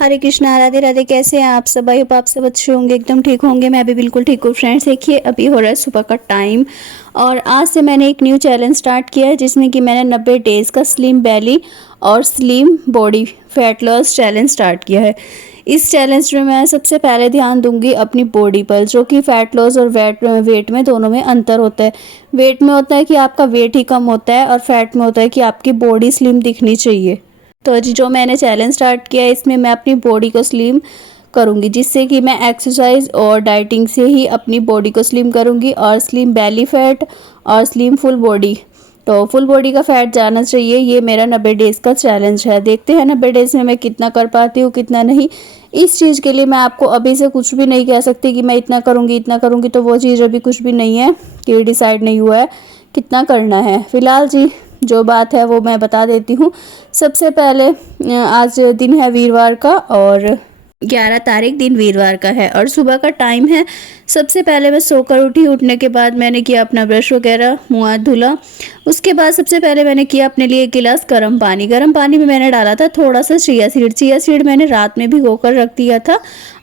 हरे कृष्णा, राधे राधे। कैसे हैं आप सब? आई होप आप सब अच्छे होंगे, एकदम ठीक होंगे। मैं भी बिल्कुल ठीक हूँ। फ्रेंड्स देखिए, अभी हो रहा है सुबह का टाइम और आज से मैंने एक न्यू चैलेंज स्टार्ट किया है जिसमें कि मैंने 90 डेज़ का स्लिम बैली और slim body fat loss challenge start किया है। इस चैलेंज में मैं सबसे पहले ध्यान दूंगी अपनी बॉडी पर, जो कि फैट लॉस और वेट में दोनों में अंतर होता है। वेट में होता है कि आपका वेट ही कम होता है और फैट में होता है कि आपकी बॉडी स्लिम दिखनी चाहिए। तो जी जो मैंने चैलेंज स्टार्ट किया है इसमें मैं अपनी बॉडी को स्लिम करूंगी, जिससे कि मैं एक्सरसाइज और डाइटिंग से ही अपनी बॉडी को स्लिम करूंगी और स्लिम बेली फैट और स्लिम फुल बॉडी। तो फुल बॉडी का फैट जाना चाहिए। ये मेरा 90 डेज़ का चैलेंज है। देखते हैं 90 डेज़ में मैं कितना कर पाती हूँ कितना नहीं। इस चीज़ के लिए मैं आपको अभी से कुछ भी नहीं कह सकती कि मैं इतना करूँगी, तो वो चीज़ अभी कुछ भी नहीं है कि डिसाइड नहीं हुआ है कितना करना है। फिलहाल जी जो बात है वो मैं बता देती हूँ। सबसे पहले आज दिन है वीरवार का और 11 तारीख दिन वीरवार का है और सुबह का टाइम है। सबसे पहले मैं सोकर उठी। उठने के बाद मैंने किया अपना ब्रश वगैरह, मुँह हाथ धुला। उसके बाद सबसे पहले मैंने किया अपने लिए एक गिलास गर्म पानी। गर्म पानी में मैंने डाला था थोड़ा सा चिया सीड। चिया सीड मैंने रात में भिगो कर रख दिया था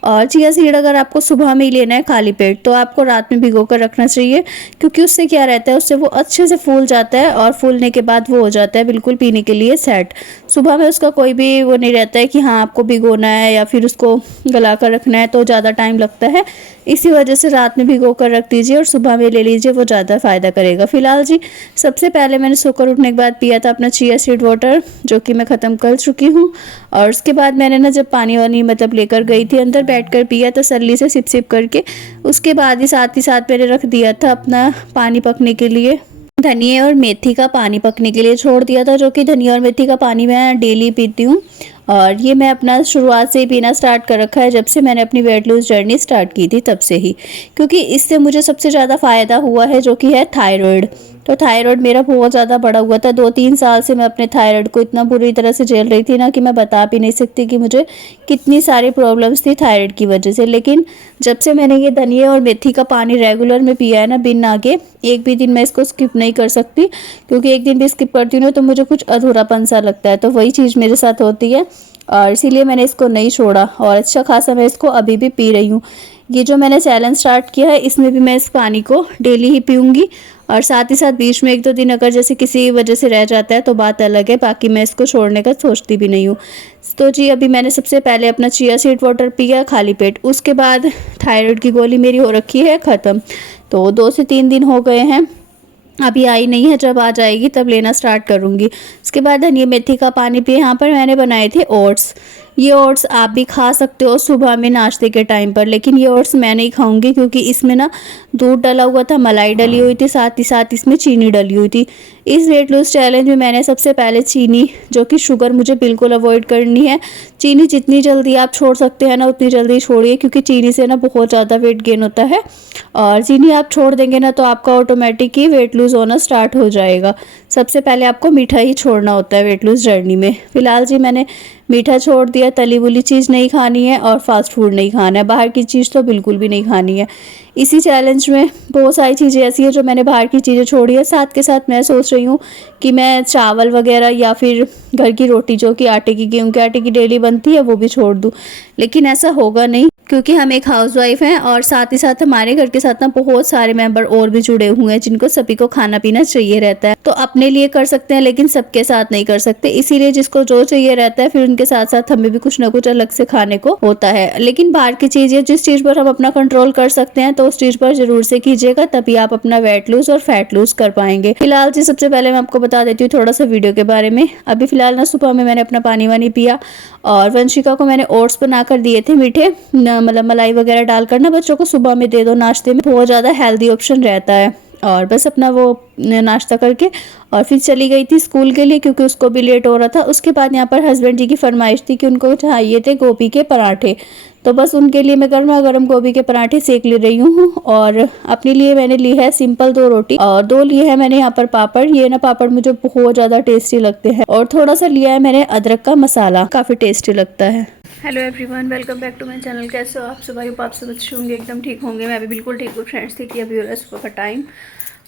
और चिया सीड अगर आपको सुबह में ही लेना है खाली पेट तो आपको रात में भिगो कर रखना चाहिए, क्योंकि उससे क्या रहता है, उससे वो अच्छे से फूल जाता है और फूलने के बाद वो हो जाता है बिल्कुल पीने के लिए सेट। सुबह में उसका कोई भी वो नहीं रहता है कि हाँ आपको भिगोना है या फिर उसको गला कर रखना है, तो ज़्यादा टाइम लगता है। इसी वजह से रात में भिगो कर रख दीजिए और सुबह में ले लीजिए, वो ज़्यादा फ़ायदा करेगा। फिलहाल जी सबसे पहले मैंने सोकर उठने के बाद पिया था अपना चिया सीड वाटर, जो कि मैं ख़त्म कर चुकी हूँ। और उसके बाद मैंने ना जब पानी वानी मतलब लेकर गई थी अंदर, बैठकर पिया तसल्ली से सिप सिप करके। उसके बाद ही साथ मैंने रख दिया था अपना पानी पकने के लिए। धनिया और मेथी का पानी पकने के लिए छोड़ दिया था, जो कि धनिया और मेथी का पानी मैं डेली पीती हूँ। और ये मैं अपना शुरुआत से ही पीना स्टार्ट कर रखा है, जब से मैंने अपनी वेट लूज जर्नी स्टार्ट की थी तब से ही, क्योंकि इससे मुझे सबसे ज़्यादा फ़ायदा हुआ है, जो कि है थायराइड। तो थायराइड मेरा बहुत ज़्यादा बढ़ा हुआ था। 2-3 साल से मैं अपने थायराइड को इतना बुरी तरह से झेल रही थी ना कि मैं बता भी नहीं सकती कि मुझे कितनी सारी प्रॉब्लम्स थी थायराइड की वजह से। लेकिन जब से मैंने ये धनिया और मेथी का पानी रेगुलर में पिया है ना, बिन आगे एक भी दिन मैं इसको स्किप नहीं कर सकती, क्योंकि एक दिन भी स्किप करती हूँ ना तो मुझे कुछ अधूरापन सा लगता है। तो वही चीज़ मेरे साथ होती है और इसीलिए मैंने इसको नहीं छोड़ा और अच्छा खासा मैं इसको अभी भी पी रही हूँ। ये जो मैंने चैलेंज स्टार्ट किया है इसमें भी मैं इस पानी को डेली ही पीऊँगी। और साथ ही साथ बीच में 1-2 दिन अगर जैसे किसी वजह से रह जाता है तो बात अलग है, बाकी मैं इसको छोड़ने का सोचती भी नहीं हूँ। तो जी अभी मैंने सबसे पहले अपना चिया सीड वाटर पिया खाली पेट। उसके बाद थायराइड की गोली मेरी हो रखी है ख़त्म। तो 2 से 3 दिन हो गए हैं, अभी आई नहीं है। जब आ जाएगी तब लेना स्टार्ट करूँगी। उसके बाद धनिया मेथी का पानी पिए। यहाँ पर मैंने बनाए थे ओट्स। ये ओट्स आप भी खा सकते हो सुबह में नाश्ते के टाइम पर, लेकिन ये ओट्स मैं नहीं खाऊंगी क्योंकि इसमें ना दूध डला हुआ था, मलाई डली हुई थी, साथ ही साथ इसमें चीनी डली हुई थी। इस वेट लूज चैलेंज में मैंने सबसे पहले चीनी, जो कि शुगर मुझे बिल्कुल अवॉइड करनी है। चीनी जितनी जल्दी आप छोड़ सकते हैं ना उतनी जल्दी छोड़िए, क्योंकि चीनी से ना बहुत ज़्यादा वेट गेन होता है और चीनी आप छोड़ देंगे ना तो आपका ऑटोमेटिक ही वेट लूज होना स्टार्ट हो जाएगा। सबसे पहले आपको मीठा ही छोड़ना होता है वेट लूज जर्नी में। फिलहाल जी मैंने मीठा छोड़ दिया, तली बुली चीज़ नहीं खानी है और फास्ट फूड नहीं खाना है, बाहर की चीज़ तो बिल्कुल भी नहीं खानी है। इसी चैलेंज में बहुत सारी चीज़ें ऐसी हैं जो मैंने बाहर की चीज़ें छोड़ी है। साथ के साथ मैं सोच रही हूँ कि मैं चावल वगैरह या फिर घर की रोटी, जो कि आटे की, गेहूं के आटे की डेली बनती है, वो भी छोड़ दूँ। लेकिन ऐसा होगा नहीं, क्योंकि हम एक हाउसवाइफ हैं और साथ ही साथ हमारे घर के साथ ना बहुत सारे मेंबर और भी जुड़े हुए हैं जिनको सभी को खाना पीना चाहिए रहता है। तो अपने लिए कर सकते हैं लेकिन सबके साथ नहीं कर सकते, इसीलिए जिसको जो चाहिए रहता है फिर उनके साथ साथ हमें भी कुछ ना कुछ अलग से खाने को होता है। लेकिन बाहर की चीज़ें, जिस चीज़ पर हम अपना कंट्रोल कर सकते हैं तो उस चीज़ पर जरूर से कीजिएगा, तभी आप अपना वेट लूज और फैट लूज कर पाएंगे। फिलहाल जी सबसे पहले मैं आपको बता देती हूँ थोड़ा सा वीडियो के बारे में। अभी फिलहाल ना सुबह में मैंने अपना पानी वानी पिया और वंशिका को मैंने ओट्स बनाकर दिए थे मीठे, मतलब मलाई वगैरह डालकर ना। बच्चों को सुबह में दे दो नाश्ते में, बहुत ज़्यादा हेल्दी ऑप्शन रहता है। और बस अपना वो नाश्ता करके और फिर चली गई थी स्कूल के लिए, क्योंकि उसको भी लेट हो रहा था। उसके बाद यहाँ पर हस्बैंड जी की फरमाइश थी कि उनको चाहिए थे गोभी के पराठे, तो बस उनके लिए मैं गर्मा गर्म गोभी के पराठे सेक ले रही हूँ। और अपने लिए मैंने ली है सिंपल 2 रोटी और 2 लिए है मैंने यहाँ पर पापड़। ये ना पापड़ मुझे बहुत ज़्यादा टेस्टी लगते हैं। और थोड़ा सा लिया है मैंने अदरक का मसाला, काफ़ी टेस्टी लगता है। Hello everyone, welcome back to my channel. कैसे हो आप सब? आई होप आप सब अच्छे होंगे, एकदम ठीक होंगे। मैं भी बिल्कुल ठीक हूँ। फ्रेंड्स देखिए अभी हो रहा है सुबह का टाइम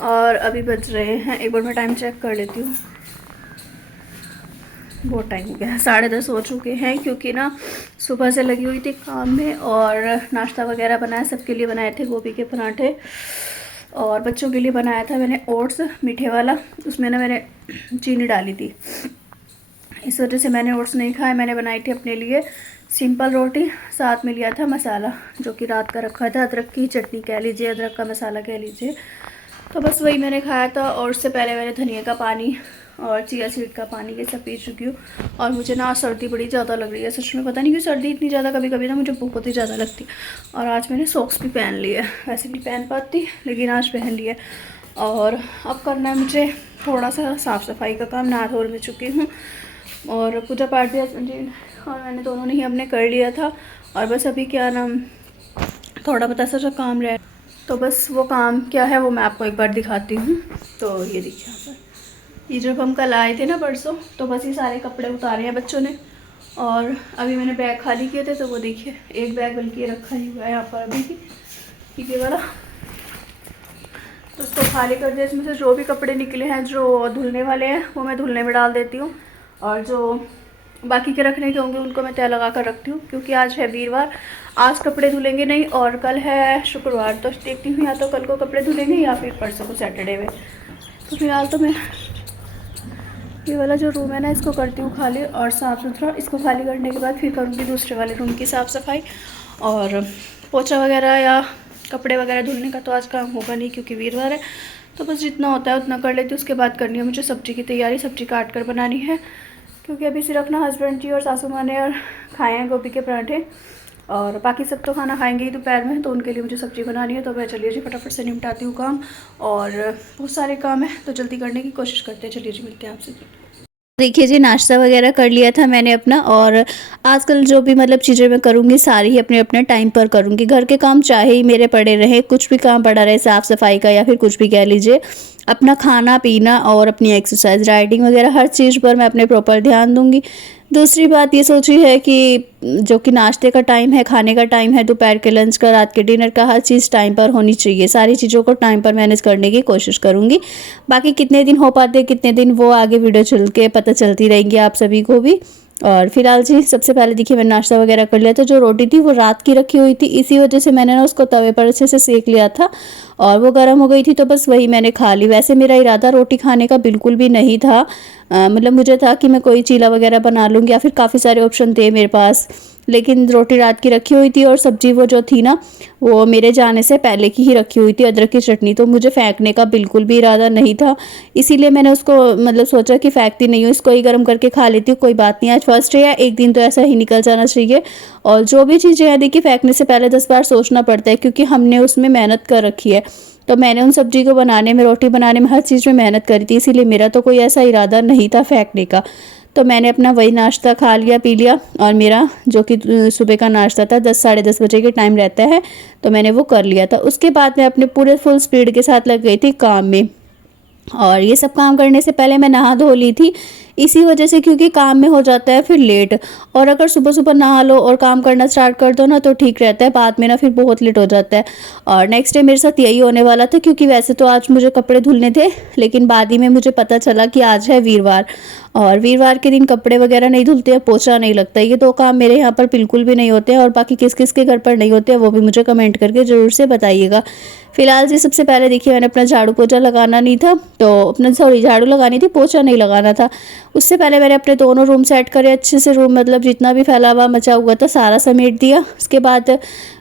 और अभी बज रहे हैं, एक बार मैं टाइम चेक कर लेती हूँ। बहुत टाइम हो गया, 10:30 हो चुके हैं, क्योंकि ना सुबह से लगी हुई थी काम में। और नाश्ता वगैरह बनाया, सबके लिए बनाए थे गोभी के पराठे, और बच्चों के लिए बनाया था मैंने ओट्स मीठे वाला। उसमें ना मैंने चीनी डाली थी, इस वजह से मैंने ओट्स नहीं खाया। मैंने बनाई थी अपने लिए सिंपल रोटी, साथ में लिया था मसाला जो कि रात का रखा था, अदरक की चटनी कह लीजिए, अदरक का मसाला कह लीजिए। तो बस वही मैंने खाया था। और उससे पहले मैंने धनिया का पानी और चिया सीड का पानी ये सब पी चुकी हूँ। और मुझे ना सर्दी बड़ी ज़्यादा लग रही है, सच में पता नहीं क्यों सर्दी इतनी ज़्यादा, कभी कभी ना मुझे बहुत ही ज़्यादा लगती है। और आज मैंने सॉक्स भी पहन ली है, वैसे भी पहन पाती लेकिन आज पहन लिया। और अब करना है मुझे थोड़ा सा साफ़ सफाई का काम। नहा धो में चुकी हूँ और पूजा पाठ भी जी और मैंने दोनों ने ही हमने कर लिया था। और बस अभी क्या नाम थोड़ा बहुत ऐसा जो काम रहा, तो बस वो काम क्या है वो मैं आपको एक बार दिखाती हूँ। तो ये देखिए यहाँ पर, ये जब हम कल आए थे ना परसों, तो बस ये सारे कपड़े उतारे हैं बच्चों ने। और अभी मैंने बैग खाली किए थे, तो वो देखिए एक बैग बल्कि रखा ही हुआ है यहाँ पर अभी भी, ये वाला। तो उसको खाली कर दिया। इसमें से जो भी कपड़े निकले हैं जो धुलने वाले हैं वो मैं धुलने में डाल देती हूँ, और जो बाकी के रखने के होंगे उनको मैं तय लगा कर रखती हूँ। क्योंकि आज है वीरवार, आज कपड़े धुलेंगे नहीं, और कल है शुक्रवार, तो देखती हूँ या तो कल को कपड़े धुलेंगे या फिर परसों को सैटरडे में। तो फिलहाल तो मैं ये वाला जो रूम है ना इसको करती हूँ खाली और साफ़ सुथरा। इसको खाली करने के बाद फिर करूँगी दूसरे वाले रूम की साफ़ सफाई। और पोछा वगैरह या कपड़े वगैरह धुलने का तो आज काम होगा नहीं क्योंकि वीरवार है, तो बस जितना होता है उतना कर लेती हूँ। उसके बाद करनी है मुझे सब्ज़ी की तैयारी, सब्ज़ी काट कर बनानी है, क्योंकि अभी सिर्फ ना हस्बैंड जी और सासू माँ ने और खाए हैं गोभी के पराठे, और बाकी सब तो खाना खाएंगे ही दोपहर में, तो उनके लिए मुझे सब्ज़ी बनानी है। तो मैं चलिए जी फटाफट से निपटाती हूँ काम, और बहुत सारे काम है तो जल्दी करने की कोशिश करते हैं। चलिए जी मिलते हैं आपसे। देखिए जी, नाश्ता वगैरह कर लिया था मैंने अपना, और आजकल जो भी मतलब चीज़ें मैं करूँगी सारी ही अपने अपने टाइम पर करूँगी। घर के काम चाहे ही मेरे पड़े रहे, कुछ भी काम पड़ा रहे, साफ़ सफाई का या फिर कुछ भी कह लीजिए, अपना खाना पीना और अपनी एक्सरसाइज राइडिंग वगैरह हर चीज़ पर मैं अपने प्रॉपर ध्यान दूँगी। दूसरी बात ये सोची है कि जो कि नाश्ते का टाइम है, खाने का टाइम है, दोपहर के लंच का, रात के डिनर का, हर चीज़ टाइम पर होनी चाहिए। सारी चीज़ों को टाइम पर मैनेज करने की कोशिश करूँगी। बाकी कितने दिन हो पाते कितने दिन वो आगे वीडियो चल के पता चलती रहेंगी आप सभी को भी। और फिलहाल जी सबसे पहले देखिए मैंने नाश्ता वगैरह कर लिया था। जो रोटी थी वो रात की रखी हुई थी, इसी वजह से मैंने ना उसको तवे पर अच्छे से सेक लिया था और वो गर्म हो गई थी, तो बस वही मैंने खा ली। वैसे मेरा इरादा रोटी खाने का बिल्कुल भी नहीं था, मतलब मुझे था कि मैं कोई चीला वगैरह बना लूँगी या फिर काफ़ी सारे ऑप्शन थे मेरे पास, लेकिन रोटी रात की रखी हुई थी और सब्जी वो जो थी ना वो मेरे जाने से पहले की ही रखी हुई थी, अदरक की चटनी, तो मुझे फेंकने का बिल्कुल भी इरादा नहीं था। इसीलिए मैंने उसको मतलब सोचा कि फेंकती नहीं हूँ, इसको ही गर्म करके खा लेती हूँ, कोई बात नहीं, आज फर्स्ट डे है, एक दिन तो ऐसा ही निकल जाना चाहिए। और जो भी चीज़ें हैं देखिए फेंकने से पहले 10 बार सोचना पड़ता है, क्योंकि हमने उसमें मेहनत कर रखी है। तो मैंने उन सब्जी को बनाने में, रोटी बनाने में, हर चीज़ में मेहनत करी थी, इसीलिए मेरा तो कोई ऐसा इरादा नहीं था फेंकने का। तो मैंने अपना वही नाश्ता खा लिया, पी लिया, और मेरा जो कि सुबह का नाश्ता था 10 साढ़े 10 बजे के टाइम रहता है, तो मैंने वो कर लिया था। उसके बाद मैं अपने पूरे फुल स्पीड के साथ लग गई थी काम में। और ये सब काम करने से पहले मैं नहा धो ली थी, इसी वजह से, क्योंकि काम में हो जाता है फिर लेट। और अगर सुबह सुबह नहा लो और काम करना स्टार्ट कर दो ना तो ठीक रहता है, बाद में ना फिर बहुत लेट हो जाता है। और नेक्स्ट डे मेरे साथ यही होने वाला था, क्योंकि वैसे तो आज मुझे कपड़े धुलने थे, लेकिन बाद ही में मुझे पता चला कि आज है वीरवार, और वीरवार के दिन कपड़े वगैरह नहीं धुलते हैं, पोछा नहीं लगता। ये दो काम मेरे यहाँ पर बिल्कुल भी नहीं होते हैं, और बाकी किस किस के घर पर नहीं होते हैं वो भी मुझे कमेंट करके ज़रूर से बताइएगा। फिलहाल जी सबसे पहले देखिए मैंने अपना झाड़ू पोछा लगाना नहीं था, तो अपना सॉरी झाड़ू लगानी थी, पोछा नहीं लगाना था। उससे पहले मैंने अपने दोनों रूम सेट करे अच्छे से, रूम मतलब जितना भी फैला हुआ मचा हुआ था सारा समेट दिया। उसके बाद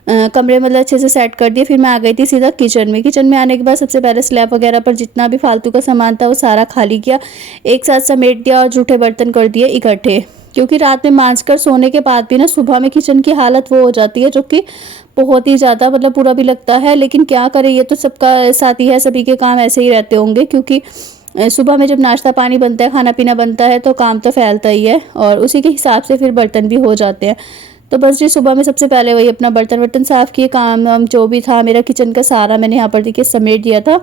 कमरे मतलब अच्छे से सेट कर दिए। फिर मैं आ गई थी सीधा किचन में। किचन में आने के बाद सबसे पहले स्लैब वगैरह पर जितना भी फालतू का सामान था वो सारा खाली किया, एक साथ समेट दिया और जूठे बर्तन कर दिए इकट्ठे, क्योंकि रात में मांज कर सोने के बाद भी ना सुबह में किचन की हालत वो हो जाती है, जो कि बहुत ही ज़्यादा मतलब बुरा भी लगता है। लेकिन क्या करें, ये तो सबका साथ ही है, सभी के काम ऐसे ही रहते होंगे, क्योंकि सुबह में जब नाश्ता पानी बनता है, खाना पीना बनता है, तो काम तो फैलता ही है, और उसी के हिसाब से फिर बर्तन भी हो जाते हैं। तो बस जी सुबह में सबसे पहले वही अपना बर्तन वर्तन साफ़ किए, काम वाम जो भी था मेरा किचन का सारा मैंने यहाँ पर देखिए समेट दिया था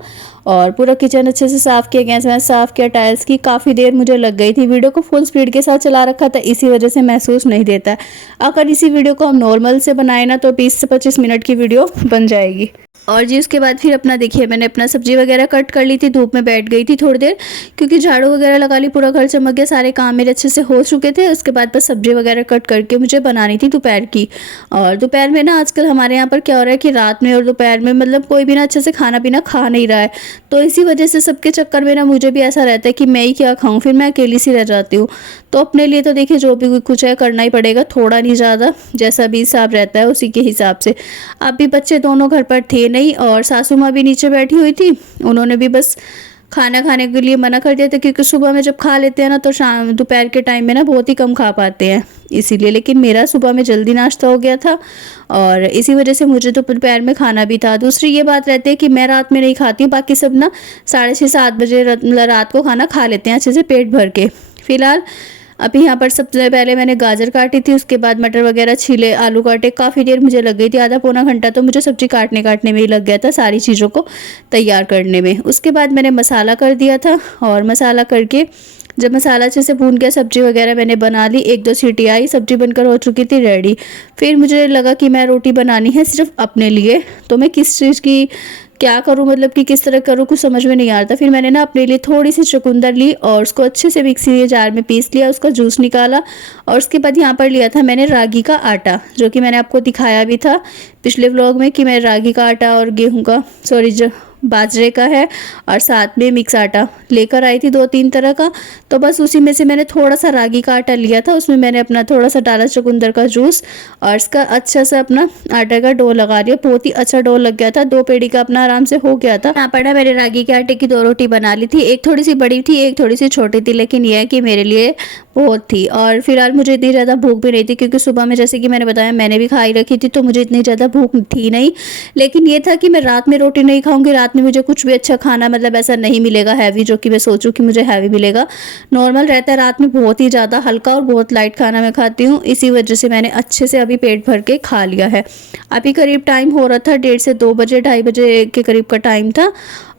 और पूरा किचन अच्छे से साफ़ किया, गैस वैस साफ़ किया, टाइल्स की काफ़ी देर मुझे लग गई थी। वीडियो को फुल स्पीड के साथ चला रखा था, इसी वजह से महसूस नहीं देता है। अगर इसी वीडियो को हम नॉर्मल से बनाए ना तो 20 से 25 मिनट की वीडियो बन जाएगी। और जी उसके बाद फिर अपना देखिए मैंने अपना सब्जी वगैरह कट कर ली थी, धूप में बैठ गई थी थोड़ी देर क्योंकि झाड़ू वगैरह लगा ली, पूरा घर चमक गया, सारे काम मेरे अच्छे से हो चुके थे। उसके बाद बस सब्जी वगैरह कट करके मुझे बनानी थी दोपहर की। और दोपहर में ना आजकल हमारे यहाँ पर क्या हो रहा है कि रात में और दोपहर में मतलब कोई भी ना अच्छे से खाना पीना खा नहीं रहा है, तो इसी वजह से सबके चक्कर में ना मुझे भी ऐसा रहता है कि मैं ही क्या खाऊँ, फिर मैं अकेली सी रह जाती हूँ। तो अपने लिए तो देखिए जो भी कुछ है करना ही पड़ेगा, थोड़ा नहीं ज़्यादा, जैसा भी हिसाब रहता है उसी के हिसाब से। अभी बच्चे दोनों घर पर थे नहीं और सासू माँ भी नीचे बैठी हुई थी, उन्होंने भी बस खाना खाने के लिए मना कर दिया था क्योंकि सुबह में जब खा लेते हैं ना तो शाम दोपहर के टाइम में ना बहुत ही कम खा पाते हैं इसीलिए। लेकिन मेरा सुबह में जल्दी नाश्ता हो गया था और इसी वजह से मुझे तो दोपहर में खाना भी था। दूसरी ये बात रहती है कि मैं रात में नहीं खाती हूँ, बाकी सब ना 6:30-7 बजे रात को खाना खा लेते हैं अच्छे से पेट भर के। फिलहाल अभी यहाँ पर सबसे पहले मैंने गाजर काटी थी, उसके बाद मटर वगैरह छीले, आलू काटे, काफ़ी देर मुझे लग गई थी, आधा पौना घंटा तो मुझे सब्जी काटने में ही लग गया था, सारी चीज़ों को तैयार करने में। उसके बाद मैंने मसाला कर दिया था और मसाला करके जब मसाला अच्छे से भून गया, सब्जी वगैरह मैंने बना ली, 1-2 सीटी आई, सब्जी बनकर हो चुकी थी रेडी। फिर मुझे लगा कि मैं रोटी बनानी है सिर्फ अपने लिए, तो मैं किस चीज़ की क्या करूं, मतलब कि किस तरह करूं, कुछ समझ में नहीं आ रहा था। फिर मैंने ना अपने लिए थोड़ी सी चुकंदर ली और उसको अच्छे से मिक्सी जार में पीस लिया, उसका जूस निकाला। और उसके बाद यहाँ पर लिया था मैंने रागी का आटा, जो कि मैंने आपको दिखाया भी था पिछले व्लॉग में कि मैं रागी का आटा और गेहूं का बाजरे का है और साथ में मिक्स आटा लेकर आई थी 2-3 तरह का। तो बस उसी में से मैंने थोड़ा सा रागी का आटा लिया था, उसमें मैंने अपना थोड़ा सा डाला चुकंदर का जूस और इसका अच्छा सा अपना आटे का डो लगा दिया। बहुत ही अच्छा डो लग गया था, 2 पेड़ी का अपना आराम से हो गया था। यहाँ पर ना मैंने रागी के आटे की 2 रोटी बना ली थी, एक थोड़ी सी बड़ी थी, एक थोड़ी सी छोटी थी, लेकिन यह है कि मेरे लिए बहुत थी। और फिलहाल मुझे इतनी ज़्यादा भूख भी नहीं थी क्योंकि सुबह में जैसे कि मैंने बताया मैंने भी खाई रखी थी, तो मुझे इतनी ज़्यादा भूख थी नहीं। लेकिन ये था कि मैं रात में रोटी नहीं खाऊंगी, रात में मुझे कुछ भी अच्छा खाना मतलब ऐसा नहीं मिलेगा हैवी, जो कि मैं सोचूं कि मुझे हैवी मिलेगा। नॉर्मल रहता है रात में, बहुत ही ज़्यादा हल्का और बहुत लाइट खाना मैं खाती हूँ, इसी वजह से मैंने अच्छे से अभी पेट भर के खा लिया है। अभी करीब टाइम हो रहा था 1:30 से 2 बजे, 2:30 बजे के करीब का टाइम था।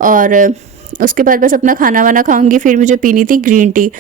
और उसके बाद बस अपना खाना वाना खाऊंगी, फिर मुझे पीनी थी ग्रीन टी।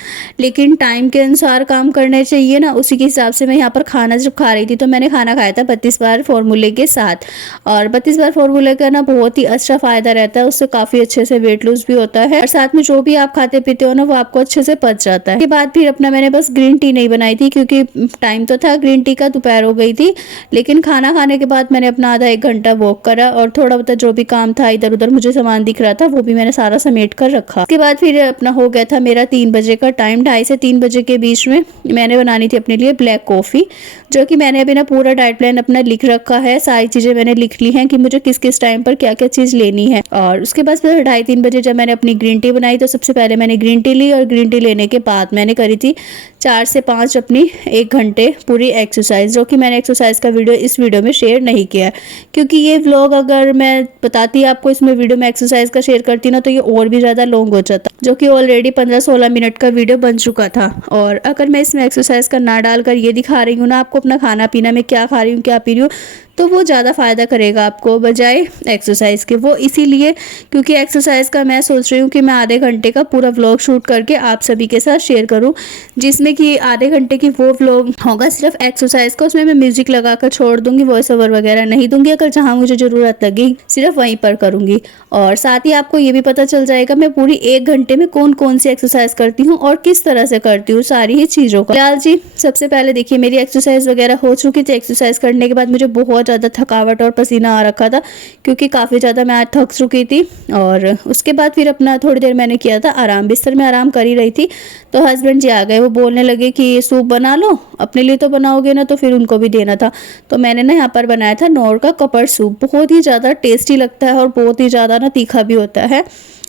लेकिन टाइम के अनुसार काम करने चाहिए ना, उसी के हिसाब से मैं यहाँ पर खाना जब खा रही थी तो मैंने खाना खाया था 32 बार फॉर्मूले के साथ। और 32 बार फॉर्मूले का ना बहुत ही अच्छा फ़ायदा रहता है, उससे काफ़ी अच्छे से वेट लूज भी होता है और साथ में जो भी आप खाते पीते हो ना वो आपको अच्छे से पच जाता है। उसके बाद फिर अपना मैंने बस ग्रीन टी नहीं बनाई थी क्योंकि टाइम तो था ग्रीन टी का, दोपहर हो गई थी। लेकिन खाना खाने के बाद मैंने अपना आधा 1 घंटा वॉक करा और थोड़ा बहुत जो भी काम था इधर उधर मुझे सामान दिख रहा था वो भी मैंने सारा समेट कर रखा। उसके बाद फिर अपना हो गया था मेरा 3 बजे का टाइम, 2:30 से 3 बजे के बीच में मैंने बनानी थी अपने लिए ब्लैक कॉफ़ी, जो कि मैंने अभी ना पूरा डाइट प्लान अपना लिख रखा है, सारी चीज़ें मैंने लिख ली हैं कि मुझे किस किस टाइम पर क्या क्या चीज़ लेनी है। और उसके बाद फिर 2:30-3 बजे जब मैंने अपनी ग्रीन टी बनाई तो सबसे पहले मैंने ग्रीन टी ली और ग्रीन टी लेने के बाद मैंने करी थी 4 से 5 अपनी 1 घंटे पूरी एक्सरसाइज, जो कि मैंने एक्सरसाइज का वीडियो इस वीडियो में शेयर नहीं किया क्योंकि ये व्लॉग अगर मैं बताती आपको इसमें वीडियो में एक्सरसाइज का शेयर करती ना तो ये और भी ज़्यादा लॉन्ग हो जाता, जो कि ऑलरेडी 15-16 मिनट का वीडियो बन चुका था। और अगर मैं इसमें एक्सरसाइज का ना डालकर ये दिखा रही हूँ ना आपको अपना खाना पीना में क्या खा रही हूँ क्या पी रही हूँ, तो वो ज़्यादा फ़ायदा करेगा आपको बजाय एक्सरसाइज के। वो इसीलिए क्योंकि एक्सरसाइज का मैं सोच रही हूँ कि मैं आधे घंटे का पूरा व्लॉग शूट करके आप सभी के साथ शेयर करूँ, जिसमें कि आधे घंटे की वो व्लॉग होगा सिर्फ एक्सरसाइज का, उसमें मैं म्यूजिक लगा कर छोड़ दूंगी, वॉइस ओवर वगैरह नहीं दूंगी, अगर जहाँ मुझे ज़रूरत लगी सिर्फ वहीं पर करूँगी। और साथ ही आपको ये भी पता चल जाएगा मैं पूरी 1 घंटे में कौन कौन सी एक्सरसाइज करती हूँ और किस तरह से करती हूँ, सारी ही चीज़ों का। फिलहाल जी सबसे पहले देखिए मेरी एक्सरसाइज वगैरह हो चुकी थी, एक्सरसाइज करने के बाद मुझे बहुत ज़्यादा थकावट और पसीना आ रखा था क्योंकि काफ़ी ज़्यादा मैं आज थक चुकी थी। और उसके बाद फिर अपना थोड़ी देर मैंने किया था आराम, बिस्तर में आराम कर ही रही थी तो हस्बैंड जी आ गए, वो बोलने लगे कि ये सूप बना लो, अपने लिए तो बनाओगे ना तो फिर उनको भी देना था। तो मैंने ना यहाँ पर बनाया था नौर का कपड़ सूप, बहुत ही ज़्यादा टेस्टी लगता है और बहुत ही ज़्यादा ना तीखा भी होता है।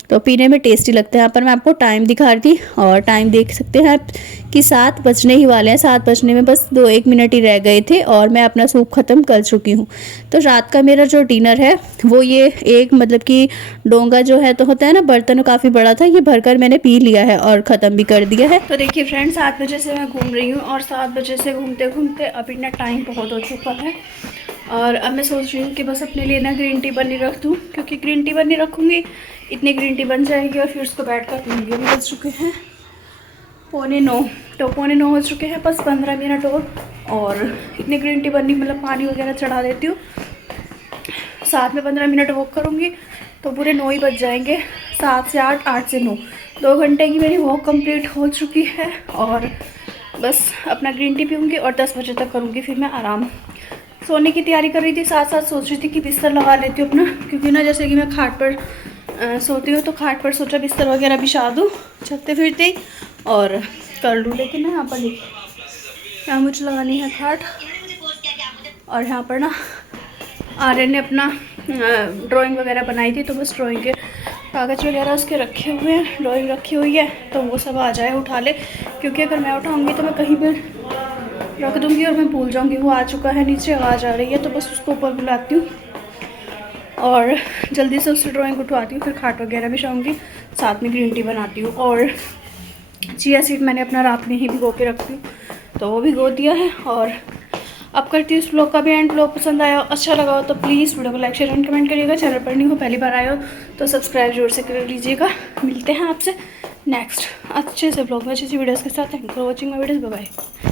तो पीने में टेस्टी लगता है। यहाँ पर मैं आपको टाइम दिखा रही थी और टाइम देख सकते हैं आप कि 7 बजने ही वाले हैं। 7 बजने में बस 2-1 मिनट ही रह गए थे और मैं अपना सूप ख़त्म कर चुकी हूँ। तो रात का मेरा जो डिनर है वो ये एक मतलब कि डोंगा जो है तो होता है ना, बर्तन काफ़ी बड़ा था, ये भरकर मैंने पी लिया है और ख़त्म भी कर दिया है। तो देखिए फ्रेंड्स, 7 बजे से मैं घूम रही हूँ और 7 बजे से घूमते घूमते अभी ना टाइम बहुत हो चुका है। और अब मैं सोच रही हूँ कि बस अपने लिए ना ग्रीन टी बनी रख दूँ, क्योंकि ग्रीन टी बनी रखूँगी इतनी ग्रीन टी बन जाएगी और फिर उसको बैठ कर पीएंगे। अभी बज चुके हैं 8:45, तो 8:45 हो चुके हैं, बस 15 मिनट और इतनी ग्रीन टी बननी, मतलब पानी वगैरह चढ़ा देती हूँ। साथ में 15 मिनट वॉक करूँगी तो पूरे 9 ही बज जाएंगे। 7 से 8, 8 से 9, 2 घंटे की मेरी वॉक कंप्लीट हो चुकी है। और बस अपना ग्रीन टी पीऊँगी और 10 बजे तक करूँगी फिर मैं आराम। सोने की तैयारी कर रही थी, साथ साथ सोच रही थी कि बिस्तर लगा लेती हूँ अपना, क्योंकि ना जैसे कि मैं खाट पर सोती हूँ तो खाट पर सोचा बिस्तर वगैरह बिछा दूँ चलते फिरते ही और कर लूँ। लेकिन ना यहाँ पर देखिए, यहाँ मुझे लगानी है खाट और यहाँ पर ना आर्यन ने अपना ड्राइंग वगैरह बनाई थी, तो बस ड्राइंग के कागज़ वगैरह उसके रखे हुए हैं, ड्राइंग रखी हुई है, तो वो सब आ जाए उठा ले, क्योंकि अगर मैं उठाऊँगी तो मैं कहीं पर रख दूँगी और मैं भूल जाऊँगी। वो आ चुका है नीचे, आवाज़ आ रही है, तो बस उसको ऊपर बुलाती हूँ और जल्दी से उससे ड्राइंग उठवाती हूँ, फिर खाट वगैरह बिछाऊँगी, साथ में ग्रीन टी बनाती हूँ। और चिया सीड मैंने अपना रात में ही भिगो के रखती हूँ, तो वो भिगो दिया है। और अब करती हूँ इस व्लॉग का भी एंड। व्लॉग पसंद आया हो, अच्छा लगा हो तो प्लीज़ वीडियो को लाइक शेयर एंड कमेंट करिएगा। चैनल पर नहीं हो, पहली बार आए हो तो सब्सक्राइब जरूर से कर लीजिएगा। मिलते हैं आपसे नेक्स्ट अच्छे से व्लॉग में, अच्छी वीडियोज़ के साथ। Thank you for watching my videos. Bye bye.